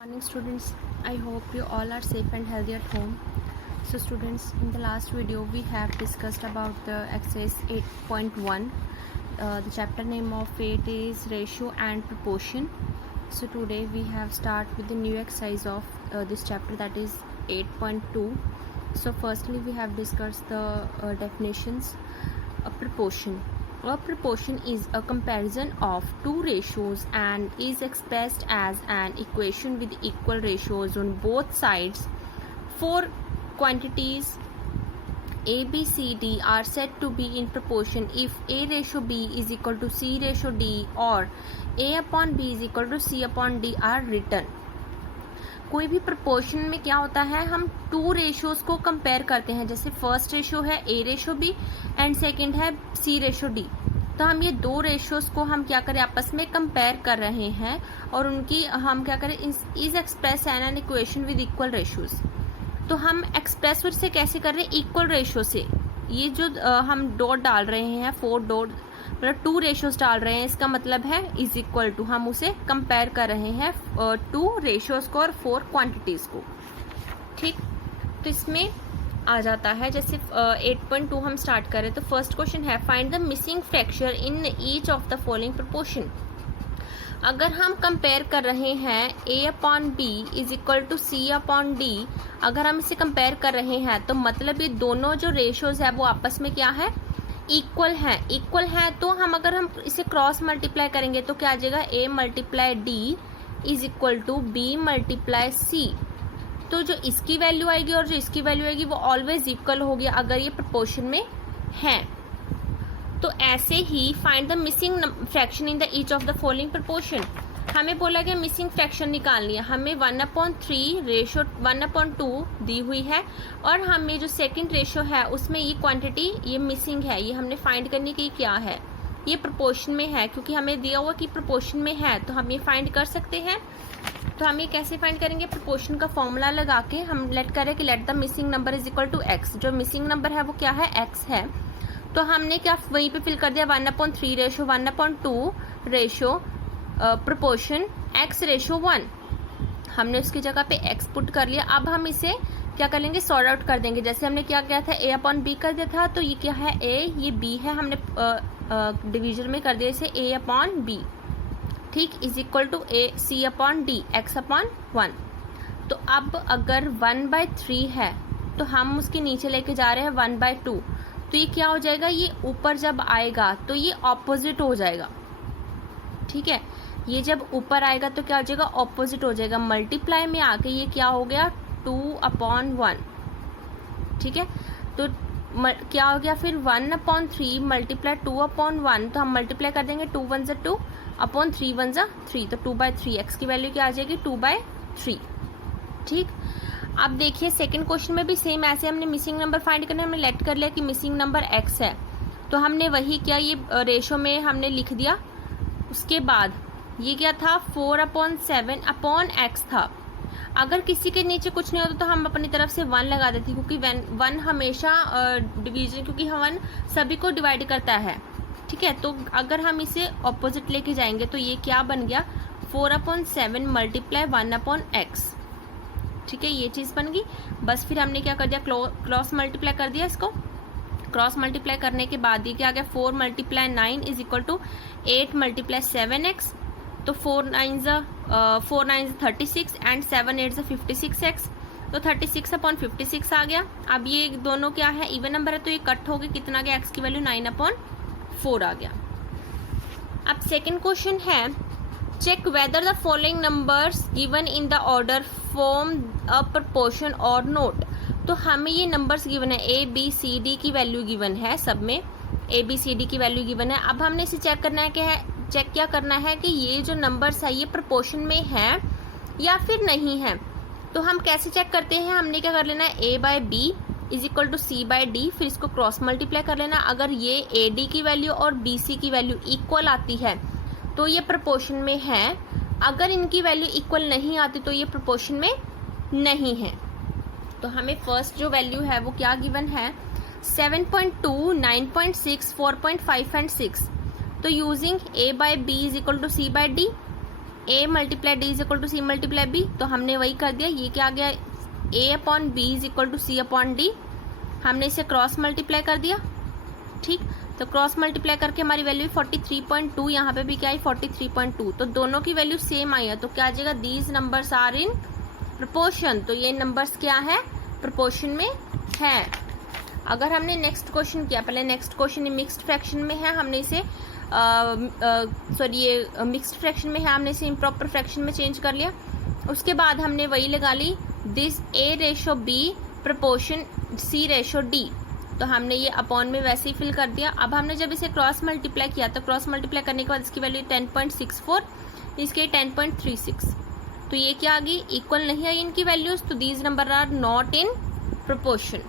Morning students, I hope you all are safe and healthy at home. So students, in the last video we have discussed about the exercise 8.1. The chapter name of it is ratio and proportion. So today we have start with the new exercise of this chapter, that is 8.2. So firstly we have discussed the definitions. A proportion. A proportion is a comparison of two ratios and is expressed as an equation with equal ratios on both sides. For quantities A, B, C, D are said to be in proportion if A ratio B is equal to C ratio D or A upon B is equal to C upon D are written. कोई भी proportion में क्या होता है, हम to ratios को compare करते हैं. जैसे फर्स्ट रेशियो है A ratio B and second है सी रेशियो डी. तो हम ये दो रेशियोज को हम क्या करें, आपस में कंपेयर कर रहे हैं और उनकी हम क्या करें, is express an equation with equal ratios. तो हम एक्सप्रेस फिर से कैसे कर रहे हैं, इक्वल रेशियो से. ये जो हम डॉट डाल रहे हैं, फोर डॉट मतलब टू रेशियोज डाल रहे हैं, इसका मतलब है इज इक्वल टू, हम उसे कंपेयर कर रहे हैं टू रेशियोज को और फोर क्वांटिटीज को. ठीक, तो इसमें आ जाता है जैसे 8.2 हम स्टार्ट करें तो फर्स्ट क्वेश्चन है find the missing fraction in each of the following proportion. अगर हम कंपेयर कर रहे हैं a upon B is equal to C upon D, अगर हम इसे कंपेयर कर रहे हैं तो मतलब ये दोनों जो रेशियोज है वो आपस में क्या है, इक्वल है. इक्वल है तो हम अगर हम इसे क्रॉस मल्टीप्लाई करेंगे तो क्या आ जाएगा, a multiply D is equal to B multiply C. तो जो इसकी वैल्यू आएगी और जो इसकी वैल्यू आएगी वो ऑलवेज इक्वल होगी अगर ये प्रोपोर्शन में है. तो ऐसे ही find the missing fraction in the each of the following proportion. हमें बोला गया मिसिंग फ्रैक्शन निकालनी है. हमें 1/3 रेशियो 1/2 दी हुई है और हमें जो सेकंड रेशियो है उसमें ये क्वांटिटी ये मिसिंग है. ये हमने फाइंड करने की क्या है, ये प्रोपोर्शन में है. क्योंकि हमें दिया हुआ कि प्रोपोर्शन में है तो हम ये फाइंड कर सकते हैं. तो हम ये कैसे फाइंड करेंगे, प्रोपोर्शन का फॉर्मूला लगा के हम लेट करें कि let the missing number is equal to X. जो मिसिंग नंबर है वो क्या है, एक्स है. तो हमने क्या वहीं पे फिल कर दिया 1/3 ratio 1/2 ratio proportion x ratio 1. हमने उसकी जगह पे x पुट कर लिया. अब हम इसे क्या कर लेंगे, सॉर्ट आउट कर देंगे. जैसे हमने क्या किया था, a अपॉन बी कर दिया था, तो ये क्या है a, ये b है, हमने डिवीजन में कर दिया इसे a अपॉन बी. ठीक, is equal to a c upon D x upon 1. तो अब अगर 1/3 है तो हम उसके नीचे लेके जा रहे हैं 1/2. तो ये क्या हो जाएगा, ये ऊपर जब आएगा तो ये ऑपोजिट हो जाएगा. ठीक है, ये जब ऊपर आएगा तो क्या हो जाएगा, ऑपोजिट हो जाएगा. मल्टीप्लाई में आके ये क्या हो गया 2/1. ठीक है, तो क्या हो गया फिर 1/3 मल्टीप्लाई 2/1. तो हम मल्टीप्लाई कर देंगे 2 1 2 अपॉन 3 1 3. तो 2/3 एक्स की वैल्यू क्या आ जाएगी 2/3. ठीक, अब देखिए सेकंड क्वेश्चन में भी सेम ऐसे हमने मिसिंग नंबर फाइंड करना है. हमने लेट कर लिया कि मिसिंग नंबर एक्स है तो हमने वही क्या, ये रेशो में हमने लिख दिया. उसके बाद ये क्या था 4/7 अपॉन एक्स था. अगर किसी के नीचे कुछ नहीं होता तो हम अपनी तरफ से 1 लगा देती, क्योंकि 1 हमेशा डिवीजन, क्योंकि 1 सभी को डिवाइड करता है. ठीक है, तो अगर हम इसे ऑपोजिट लेके जाएंगे तो ये क्या बन गया 4/7 मल्टीप्लाई 1/x. ठीक है, ये चीज बन गई. बस फिर हमने क्या कर दिया, क्रॉस मल्टीप्लाई कर दिया. इसको क्रॉस मल्टीप्लाई करने के बाद ये क्या आ गया 4 multiply 9 is equal to 8 multiply 7x. तो 4 9 36 एंड 7 8 56x. तो 36/56 आ गया. अब ये दोनों क्या है, इवन नंबर है तो ये कट हो गए, कितना गया, x की वैल्यू 9/4 आ गया. अब सेकेंड क्वेश्चन है check whether the following numbers given in the order form a proportion और नोट. तो हमें ये नंबर्स गिवन है, ए बी सी डी की वैल्यू गिवन है, सब में ए बी सी डी की वैल्यू गिवन है. अब हमने इसे चेक करना है कि चेक क्या करना है कि ये जो नंबर्स है ये प्रोपोर्शन में है या फिर नहीं है. तो हम कैसे चेक करते हैं, हमने क्या कर लेना है a/b is equal to c/d. फिर इसको क्रॉस मल्टीप्लाई कर लेना. अगर ये ad की वैल्यू और bc की वैल्यू इक्वल आती है तो ये प्रोपोर्शन में है. अगर इनकी वैल्यू इक्वल नहीं आती तो ये प्रोपोर्शन में नहीं है. तो हमें फर्स्ट जो वैल्यू है वो क्या गिवन है 7.2 9.6 4.5 एंड 6. तो using a/b is equal to c/d A multiply D is equal to C multiply B, तो हमने वही कर दिया। ये क्या आ गया, A upon B is equal to C upon D, हमने इसे क्रॉस मल्टीप्लाई कर दिया। ठीक, तो क्रॉस मल्टीप्लाई करके हमारी वैल्यू 43.2, यहाँ पे भी क्या आई 43.2, तो दोनों की वैल्यू सेम आई है। तो क्या आ जाएगा, these numbers are in proportion, तो ये नंबर्स क्या है, प्रोपोर्शन में है। अगर हमने नेक्स्ट क्वेश्चन किया, पहले नेक्स्ट क्वेश्चन मिक्स्ड फ्रैक्शन में है, हमने इसे ये मिक्स्ड फ्रैक्शन में है, हमने इसे इम्प्रॉपर फ्रैक्शन में चेंज कर लिया। उसके बाद हमने वही लगा ली, this A ratio B proportion C ratio D, तो हमने ये अपॉन में वैसे ही फिल कर दिया। अब हमने जब इसे क्रॉस मल्टीप्लाई किया, तो क्रॉस मल्टीप्लाई करने के बाद इसकी वैल्यू 10.64, इसके 10.36, तो ये क्या आ गई, इक्वल नहीं आई इनकी वैल्यूज, तो these number are not in proportion.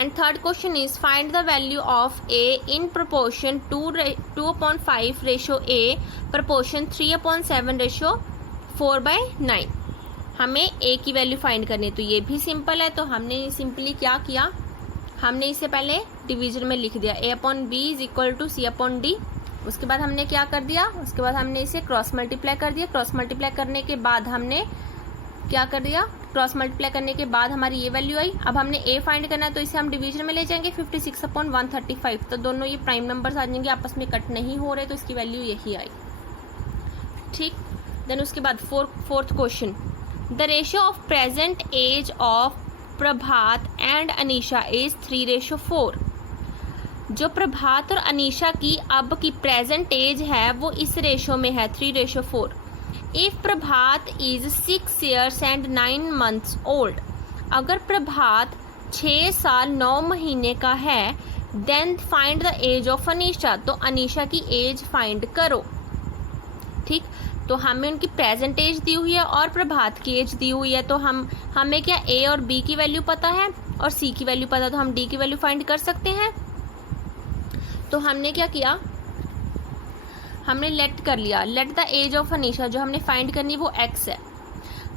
And third question is find the value of A in proportion 2/5 ratio A proportion 3/7 ratio 4/9। हमें A की वैल्यू फाइंड करनी है, तो ये भी सिंपल है। तो हमने सिंपली क्या किया, हमने इसे पहले डिवीजन में लिख दिया, A upon B is equal to C upon D। उसके बाद हमने क्या कर दिया, उसके बाद हमने इसे क्रॉस मल्टीप्लाई कर दिया। क्रॉस मल्टीप्लाई करने के बाद हमने क्या कर दिया, क्रॉस मल्टीप्लाई करने के बाद हमारी ये वैल्यू आई। अब हमने A फाइंड करना है, तो इसे हम डिवीजन में ले जाएंगे 56/135, तो दोनों ये प्राइम नंबर्स आ जाएंगे, आपस में कट नहीं हो रहे, तो इसकी वैल्यू यही आई। ठीक, देन उसके बाद fourth question, the ratio of present age of Prabhat and Anisha is 3:4। जो प्रभात और अनीशा की अब की प्रेजेंट एज है वो इस रेशो में है 3:4। If Prabhat is 6 years and 9 months old, अगर प्रभात 6 साल 9 महीने का है, then find the age of Anisha, तो अनीशा की एज फाइंड करो। ठीक, तो हमें उनकी प्रेजेंट एज दी हुई है और प्रभात की एज दी हुई है, तो हमें क्या A और B की वैल्यू पता है और C की वैल्यू पता है, तो हम D की वैल्यू फाइंड कर सकते हैं। तो हमने क्या किया, हमने लेट कर लिया, let the age of Anisha, जो हमने फाइंड करनी वो X है।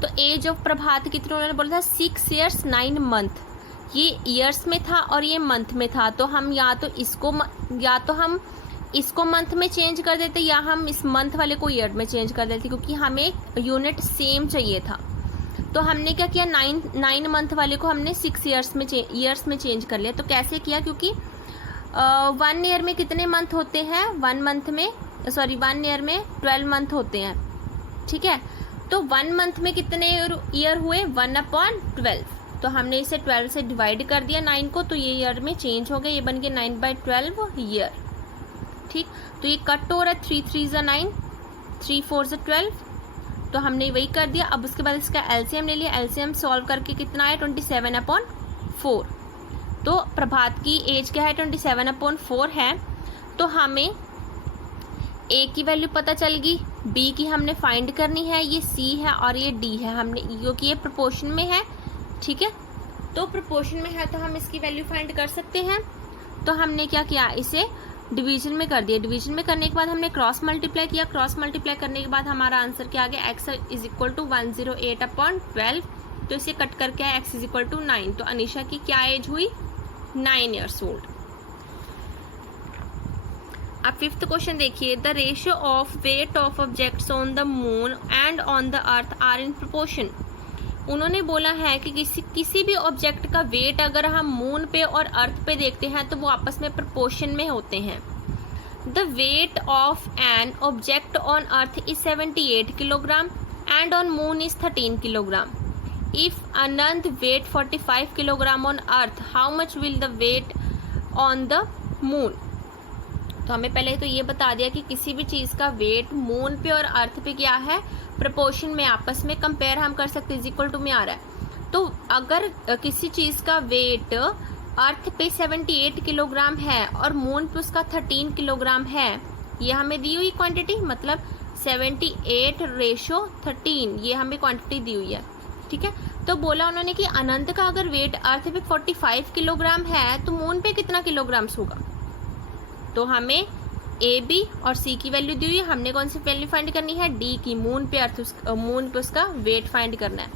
तो एज ऑफ प्रभात कितने उन्होंने बोला था, 6 years 9 month, ये ईयर्स में था और ये मंथ में था, तो हम या तो हम इसको मंथ में चेंज कर देते या हम इस मंथ वाले को ईयर में चेंज कर देते, क्योंकि हमें यूनिट सेम चाहिए था। तो हमने क्या किया, 9 मंथ वाले को हमने 6 ईयर्स में चेंज कर लिया। तो कैसे किया, क्योंकि 1 ईयर में कितने मंथ होते हैं, 1 ईयर में 12 मंथ होते हैं। ठीक है, तो 1 मंथ में कितने ईयर हुए, 1/12, तो हमने इसे 12 से डिवाइड कर दिया 9 को, तो ये ईयर में चेंज हो गया, ये बन गया 9/12 ईयर। ठीक, तो ये कट हो रहा है, 3 3 = 9, 3 4 = 12, तो हमने वही कर दिया। अब उसके बाद इसका एलसीएम ले लिया, एलसीएम सॉल्व करके कितना आया, 27/4। तो प्रभात की एज क्या है, 27/4 है। तो हमें A की वैल्यू पता चल गई, B की हमने फाइंड करनी है, ये C है और ये D है, हमने क्योंकि ये प्रोपोर्शन में है। ठीक है, तो प्रोपोर्शन में है तो हम इसकी वैल्यू फाइंड कर सकते हैं। तो हमने क्या किया, इसे डिवीजन में कर दिया। डिवीजन में करने के बाद हमने क्रॉस मल्टीप्लाई किया। क्रॉस मल्टीप्लाई करने के बाद हमारा आंसर क्या आ गया, x इज इक्वल टू 108/12, तो इसे कट करके आया x इज इक्वल टू 9। तो अनीशा की क्या एज हुई, 9 years ओल्ड। अब फिफ्थ क्वेश्चन देखिए, the ratio of weight of objects on the moon and on the earth are in proportion. उन्होंने बोला है कि किसी भी ऑब्जेक्ट का वेट अगर हम मून पे और अर्थ पे देखते हैं तो वो आपस में प्रोपोर्शन में होते हैं। The weight of an object on earth is 78 kilogram and on moon is 13 kilogram. If Anant weight 45 kilogram on earth, how much will the weight on the moon. तो हमें पहले तो ये बता दिया कि किसी भी चीज का वेट मून पे और अर्थ पे क्या है, प्रोपोर्शन में, आपस में कंपेयर हम कर सकते, इज इक्वल टू में आ रहा है। तो अगर किसी चीज का वेट अर्थ पे 78 किलोग्राम है और मून पे उसका 13 किलोग्राम है, ये हमें दी हुई क्वांटिटी, मतलब 78/13, ये हमें क्वांटिटी दी हुई है। ठीक है, तो बोला उन्होंने कि अनंत का अगर वेट अर्थ पे 45 किलोग्राम है तो मून पे कितना किलोग्राम्स होगा। तो हमें ए, बी और सी की वैल्यू दी हुई है, हमने कौन सी वैल्यू फाइंड करनी है, डी की, मून पे उसका वेट फाइंड करना है।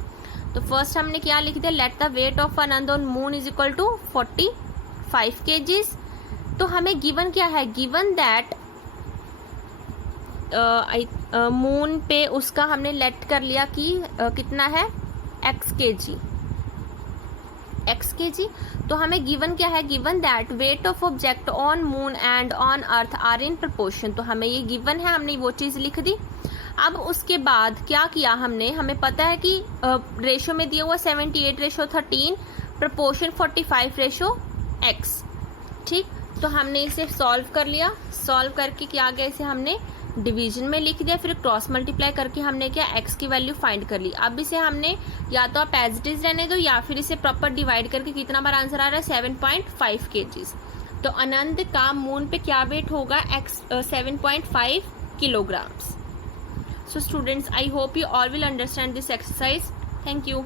तो फर्स्ट हमने क्या लिख दिया, let the weight of Anant on moon is equal to 45 kgs। तो हमें गिवन क्या है, गिवन दैट मून पे उसका हमने लेट कर लिया कि कितना है x kg। तो हमें गिवन क्या है, given that weight of object on moon and on earth are in proportion. तो हमें ये गिवन है, हमने वो चीज़ लिख दी। अब उसके बाद क्या किया हमने, हमें पता है कि रेशो में दिया हुआ 78:13, प्रपोर्शन 45:x। ठीक, तो हमने इसे सॉल्व कर लिया। सॉल्व करके क्या गया, इसे हमने डिवीजन में लिख दिया, फिर क्रॉस मल्टीप्लाई करके हमने क्या x की वैल्यू फाइंड कर ली। अब इसे हमने या तो आप एज इट इज रहने दो या फिर इसे प्रॉपर डिवाइड करके कितना बार आंसर आ रहा है 7.5 kg। तो आनंद का मून पे क्या वेट होगा 7.5 kilograms। So students, I hope you all will understand this exercise. Thank you.